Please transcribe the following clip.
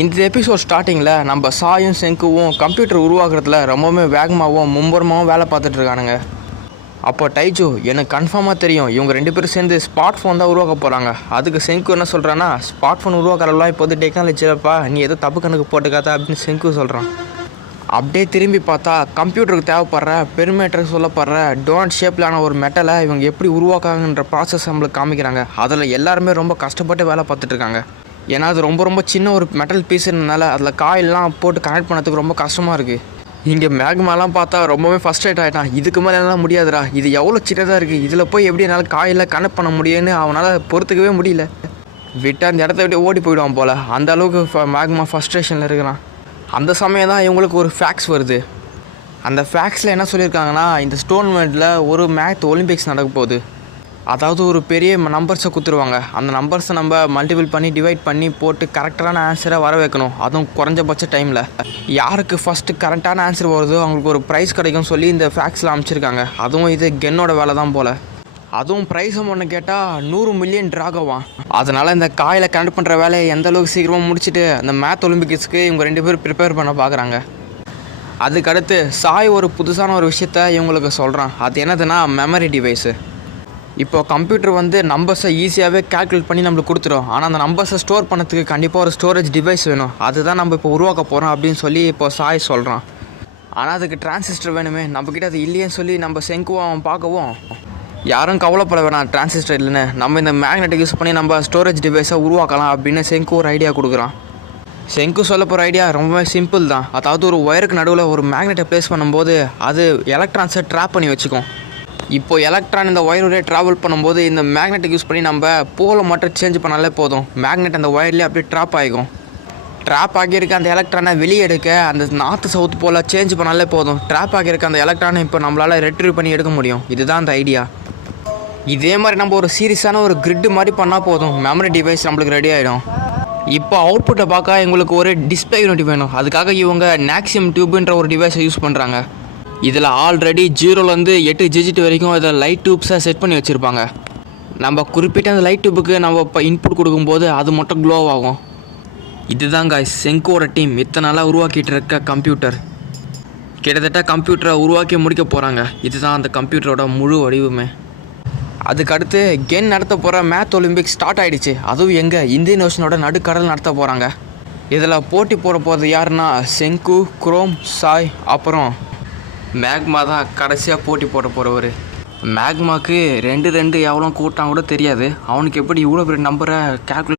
இந்த எபிசோட் ஸ்டார்டிங்கில் நம்ம சாயும் செங்குவும் கம்ப்யூட்டர் உருவாக்குறதுல ரொம்பவுமே வேகமாகவும் மும்பரமாகவும் வேலை பார்த்துட்ருக்கானுங்க. அப்போ டைஜோ எனக்கு கன்ஃபார்மாக தெரியும் இவங்க ரெண்டு பேரும் சேர்ந்து ஸ்மார்ட் ஃபோன் தான் உருவாக்க போகிறாங்க. அதுக்கு செங்கு என்ன சொல்கிறான்னா, ஸ்மார்ட் ஃபோன் உருவாக்குறலாம் இப்போது டெக்னாலஜிலப்பா, நீ எதோ தப்பு கணக்கு போட்டுக்காத அப்படின்னு செங்கு சொல்கிறான். அப்படியே திரும்பி பார்த்தா கம்ப்யூட்டருக்கு தேவைப்படுற பெருமேட்டர் சொல்லப்படுற டோனட் ஷேப்லான ஒரு மெட்டலை இவங்க எப்படி உருவாக்காங்கன்ற ப்ராசஸ் நம்மளுக்கு காமிக்கிறாங்க. அதில் எல்லாருமே ரொம்ப கஷ்டப்பட்டு வேலை பார்த்துட்ருக்காங்க. ஏன்னா அது ரொம்ப சின்ன ஒரு மெட்டல் பீஸுனால அதில் காயிலெலாம் போட்டு கனெக்ட் பண்ணதுக்கு ரொம்ப கஷ்டமாக இருக்குது. இங்கே மேக்மாலாம் பார்த்தா ரொம்பவே ஃபஸ்ட்ரேட் ஆகிட்டான். இதுக்கு மேலே எல்லாம் முடியாதுடா, இது எவ்வளோ சின்னதாக இருக்குது, இதில் போய் எப்படி என்னால் காயில் கனெக்ட் பண்ண முடியும்னு அவனால் பொறுத்துக்கவே முடியல. விட்டு அந்த இடத்த விட்டு ஓடி போயிடுவான் போல், அந்த அளவுக்கு மேக்மா ஃபஸ்ட்ரேஷனில் இருக்கிறான். அந்த சமயம் தான் இவங்களுக்கு ஒரு ஃபேக்ஸ் வருது. அந்த ஃபேக்ஸில் என்ன சொல்லியிருக்காங்கன்னா, இந்த ஸ்டோன்மெண்ட்டில் ஒரு மேத் ஒலிம்பிக்ஸ் நடக்க போகுது. அதாவது ஒரு பெரிய நம்பர்ஸை கொடுத்துருவாங்க. அந்த நம்பர்ஸை நம்ம மல்டிபிள் பண்ணி டிவைட் பண்ணி போட்டு கரெக்டான ஆன்சரை வர வைக்கணும், அதுவும் குறைஞ்சபட்ச டைமில். யாருக்கு ஃபஸ்ட்டு கரெக்டான ஆன்சர் வருதோ அவங்களுக்கு ஒரு ப்ரைஸ் கிடைக்கும் சொல்லி இந்த ஃபேக்ஸில் அமைச்சிருக்காங்க. அதுவும் இது கென்னோட வேலை தான் போல். அதுவும் ப்ரைஸும் ஒன்று கேட்டால் 100 மில்லியன் ட்ராகோவான். அதனால் இந்த காயில் கனெக்ட் பண்ணுற வேலையை எந்த அளவுக்கு சீக்கிரமாக முடிச்சுட்டு அந்த மேத் ஒலிம்பிக்ஸ்க்கு இவங்க ரெண்டு பேரும் ப்ரிப்பேர் பண்ண பார்க்குறாங்க. அதுக்கடுத்து சாய் ஒரு புதுசான ஒரு விஷயத்த இவங்களுக்கு சொல்கிறான். அது என்னதுன்னா மெமரி டிவைஸு. இப்போது கம்ப்யூட்டர் நம்பர்ஸை ஈஸியாகவே கால்குலேட் பண்ணி நம்மளுக்கு கொடுத்துரும். ஆனால் அந்த நம்பர்ஸை ஸ்டோர் பண்ணதுக்கு கண்டிப்பாக ஒரு ஸ்டோரேஜ் டிவைஸ் வேணும். அதுதான் நம்ம இப்போ உருவாக்க போகிறோம் அப்படின்னு சொல்லி இப்போ சாய் சொல்கிறான். ஆனால் அதுக்கு டிரான்சிஸ்டர் வேணுமே, நம்மக்கிட்ட அது இல்லையேன்னு சொல்லி நம்ம செங்குவும் அவன் பார்க்கவும், யாரும் கவலைப்பட வேணாம் டிரான்சிஸ்டர் இல்லைன்னு, நம்ம இந்த மேக்னெட்டை யூஸ் பண்ணி நம்ம ஸ்டோரேஜ் டிவைஸை உருவாக்கலாம் அப்படின்னு செங்கு ஒரு ஐடியா கொடுக்குறான். செங்கு சொல்ல போகிற ஐடியா ரொம்பவே சிம்பிள் தான். அதாவது ஒரு ஒயருக்கு நடுவில் ஒரு மேக்னெட்டை ப்ளேஸ் பண்ணும்போது அது எலக்ட்ரான்ஸை ட்ராப் பண்ணி வச்சுக்கும். இப்போ எலக்ட்ரான் இந்த ஒயரோடய ட்ராவல் பண்ணும்போது இந்த மேக்னெட்டை யூஸ் பண்ணி நம்ம போலை மட்டும் சேஞ்ச் பண்ணாலே போதும், மேக்னெட் அந்த ஒயர்லேயே அப்படியே ட்ராப் ஆகிக்கும். ட்ராப் ஆகியிருக்க அந்த எலக்ட்ரானை வெளியே எடுக்க அந்த நார்த்து சவுத் போல் சேஞ்ச் பண்ணாலே போதும், ட்ராப் ஆகியிருக்க அந்த எலக்ட்ரானை இப்போ நம்மளால் ரெட்ரீவ் பண்ணி எடுக்க முடியும். இதுதான் அந்த ஐடியா. இதே மாதிரி நம்ம ஒரு சீரியஸான ஒரு கிரிட்டு மாதிரி பண்ணால் போதும், மெமரி டிவைஸ் நம்மளுக்கு ரெடி ஆகிடும். இப்போ அவுட்புட்டை பார்க்க எங்களுக்கு ஒரு டிஸ்பிளே யூனிட் வேணும். அதுக்காக இவங்க நாக்சியம் டியூப்ன்ற ஒரு டிவைஸை யூஸ் பண்ணுறாங்க. இதில் ஆல்ரெடி 0லேருந்து 8 டிஜிட் வரைக்கும் இதில் லைட் டியூப்ஸை செட் பண்ணி வச்சுருப்பாங்க. நம்ம குறிப்பிட்ட அந்த லைட் டியூப்புக்கு நம்ம இப்போ இன்புட் கொடுக்கும்போது அது மட்டும் க்ளோ ஆகும். இதுதான் காய்ஸ் செங்கோட டீம் இத்தனை நாளாக உருவாக்கிட்டு இருக்க கம்ப்யூட்டர். கிட்டத்தட்ட கம்ப்யூட்டரை உருவாக்கி முடிக்க போகிறாங்க. இதுதான் அந்த கம்ப்யூட்டரோட முழு வடிவமே. அதுக்கடுத்து கென் நடத்த போகிற மேத் ஒலிம்பிக்ஸ் ஸ்டார்ட் ஆகிடுச்சு. அதுவும் எங்கள் இந்தியன் ஓஷனோட நடுக்கடல் நடத்த போகிறாங்க. இதில் போட்டி போட போகிறது யாருன்னா செங்கு, குரோம், சாய், அப்புறம் மேக்மா தான் கடைசியாக போட்டி போட போகிறவர். மேக்மாவுக்கு 2 எவ்வளோ கூட்டாங்க கூட தெரியாது. அவனுக்கு எப்படி இவ்வளோ பெரிய நம்பரை கேல்குலேட்